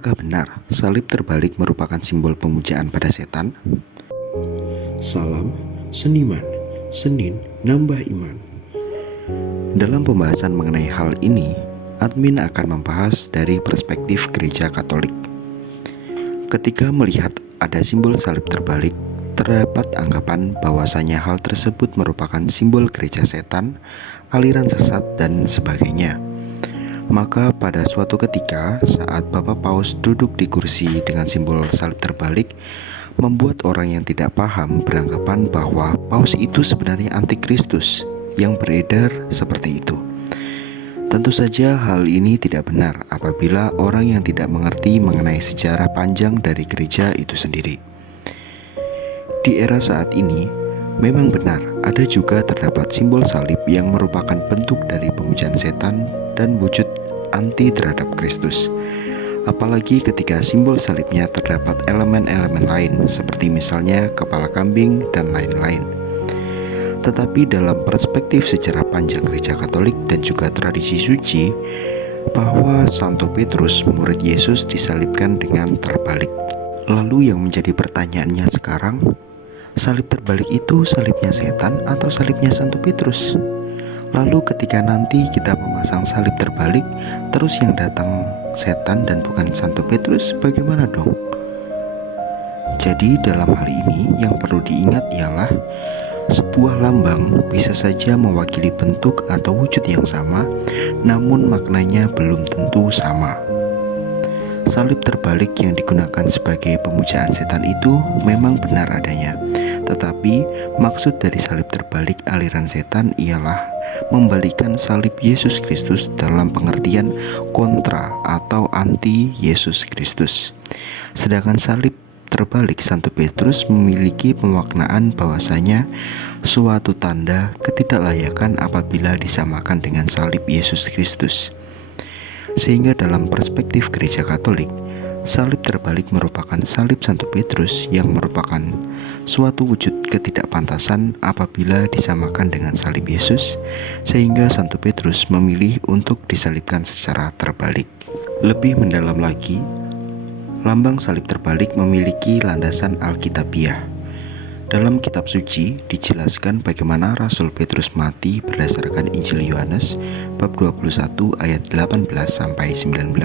Apakah benar salib terbalik merupakan simbol pemujaan pada setan? Salam Seniman, Senin nambah iman. Dalam pembahasan mengenai hal ini, admin akan membahas dari perspektif Gereja Katolik. Ketika melihat ada simbol salib terbalik, terdapat anggapan bahwasanya hal tersebut merupakan simbol gereja setan, aliran sesat, dan sebagainya. Maka pada suatu ketika saat Bapak Paus duduk di kursi dengan simbol salib terbalik, membuat orang yang tidak paham beranggapan bahwa Paus itu sebenarnya antikristus yang beredar seperti itu. Tentu saja hal ini tidak benar apabila orang yang tidak mengerti mengenai sejarah panjang dari gereja itu sendiri. Di era saat ini, memang benar ada juga terdapat simbol salib yang merupakan bentuk dari pemujaan setan dan wujud anti terhadap Kristus. Apalagi ketika simbol salibnya terdapat elemen-elemen lain seperti misalnya kepala kambing dan lain-lain. Tetapi dalam perspektif sejarah panjang Gereja Katolik dan juga tradisi suci, bahwa Santo Petrus murid Yesus disalibkan dengan terbalik. Lalu yang menjadi pertanyaannya sekarang, salib terbalik itu salibnya setan atau salibnya Santo Petrus? Lalu ketika nanti kita memasang salib terbalik, terus yang datang setan dan bukan Santo Petrus, bagaimana dong? Jadi dalam hal ini yang perlu diingat ialah sebuah lambang bisa saja mewakili bentuk atau wujud yang sama, namun maknanya belum tentu sama. Salib terbalik yang digunakan sebagai pemujaan setan itu memang benar adanya. Tetapi maksud dari salib terbalik aliran setan ialah membalikan salib Yesus Kristus dalam pengertian kontra atau anti Yesus Kristus. Sedangkan salib terbalik Santo Petrus memiliki pemaknaan bahwasanya suatu tanda ketidaklayakan apabila disamakan dengan salib Yesus Kristus. Sehingga dalam perspektif Gereja Katolik, salib terbalik merupakan salib Santo Petrus yang merupakan suatu wujud ketidakpantasan apabila disamakan dengan salib Yesus, sehingga Santo Petrus memilih untuk disalibkan secara terbalik. Lebih mendalam lagi, lambang salib terbalik memiliki landasan Alkitabiah. Dalam kitab suci dijelaskan bagaimana Rasul Petrus mati berdasarkan Injil Yohanes bab 21 ayat 18 sampai 19.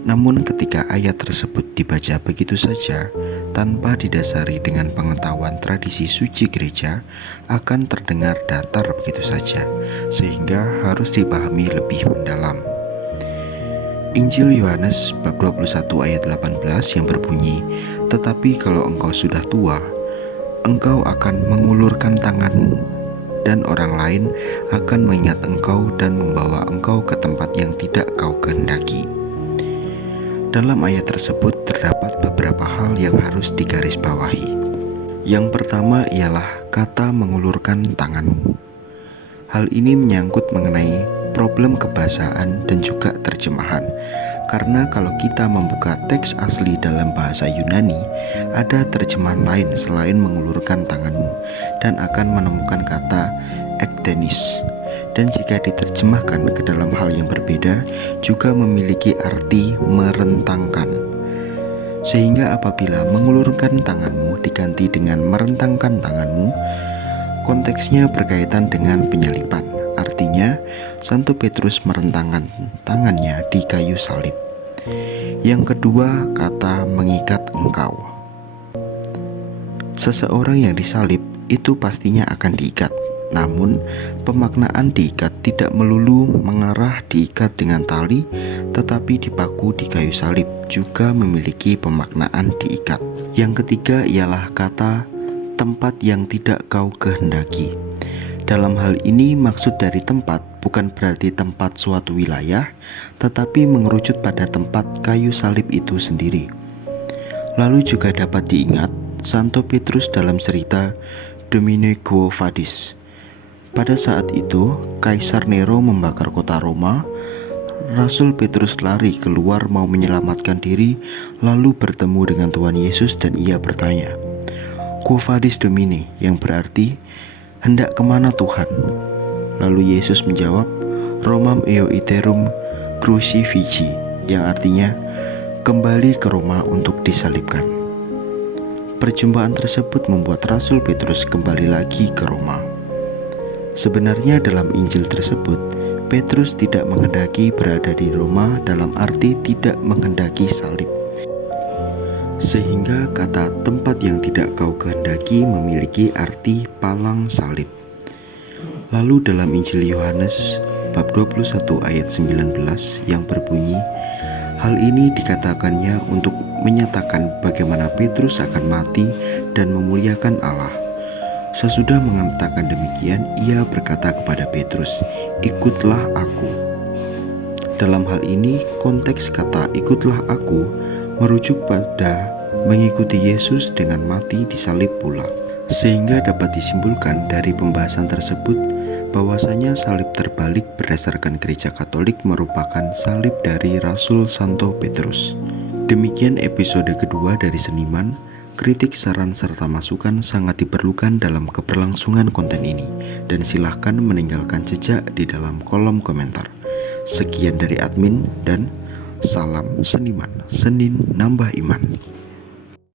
Namun ketika ayat tersebut dibaca begitu saja tanpa didasari dengan pengetahuan tradisi suci gereja, akan terdengar datar begitu saja, sehingga harus dipahami lebih mendalam. Injil Yohanes bab 21 ayat 18 yang berbunyi, "Tetapi kalau engkau sudah tua, engkau akan mengulurkan tanganmu, dan orang lain akan mengingat engkau dan membawa engkau ke tempat yang tidak kau kehendaki." Dalam ayat tersebut terdapat beberapa hal yang harus digarisbawahi. Yang pertama ialah kata mengulurkan tanganmu. Hal ini menyangkut mengenai problem kebahasaan dan juga terjemahan. Karena kalau kita membuka teks asli dalam bahasa Yunani, ada terjemahan lain selain mengulurkan tanganmu dan akan menemukan kata ektenis. Dan jika diterjemahkan ke dalam hal yang berbeda, juga memiliki arti merentangkan. Sehingga apabila mengulurkan tanganmu diganti dengan merentangkan tanganmu, konteksnya berkaitan dengan penyaliban. Artinya, Santo Petrus merentangkan tangannya di kayu salib. Yang kedua, kata mengikat engkau. Seseorang yang disalib itu pastinya akan diikat. Namun, pemaknaan diikat tidak melulu mengarah diikat dengan tali, tetapi dipaku di kayu salib juga memiliki pemaknaan diikat. Yang ketiga ialah kata tempat yang tidak kau kehendaki. Dalam hal ini maksud dari tempat bukan berarti tempat suatu wilayah, tetapi mengerucut pada tempat kayu salib itu sendiri. Lalu juga dapat diingat Santo Petrus dalam cerita Domine Quo Vadis. Pada saat itu, Kaisar Nero membakar kota Roma. Rasul Petrus lari keluar mau menyelamatkan diri, lalu bertemu dengan Tuhan Yesus dan ia bertanya, "Quo Vadis Domine," yang berarti, "Hendak kemana Tuhan?" Lalu Yesus menjawab, "Romam eo iterum crucifixi," yang artinya, kembali ke Roma untuk disalibkan. Perjumpaan tersebut membuat Rasul Petrus kembali lagi ke Roma. Sebenarnya dalam Injil tersebut, Petrus tidak menghendaki berada di Roma dalam arti tidak menghendaki salib. Sehingga kata tempat yang tidak kau kehendaki memiliki arti palang salib. Lalu dalam Injil Yohanes bab 21 ayat 19 yang berbunyi, hal ini dikatakannya untuk menyatakan bagaimana Petrus akan mati dan memuliakan Allah. Sesudah mengatakan demikian, ia berkata kepada Petrus, "Ikutlah aku." Dalam hal ini, konteks kata "ikutlah aku" merujuk pada mengikuti Yesus dengan mati disalib pula. Sehingga dapat disimpulkan dari pembahasan tersebut bahwasanya salib terbalik berdasarkan Gereja Katolik merupakan salib dari Rasul Santo Petrus. Demikian episode kedua dari Seniman. Kritik, saran, serta masukan sangat diperlukan dalam keberlangsungan konten ini, dan silahkan meninggalkan jejak di dalam kolom komentar. Sekian dari admin dan salam Seniman, Senin nambah iman.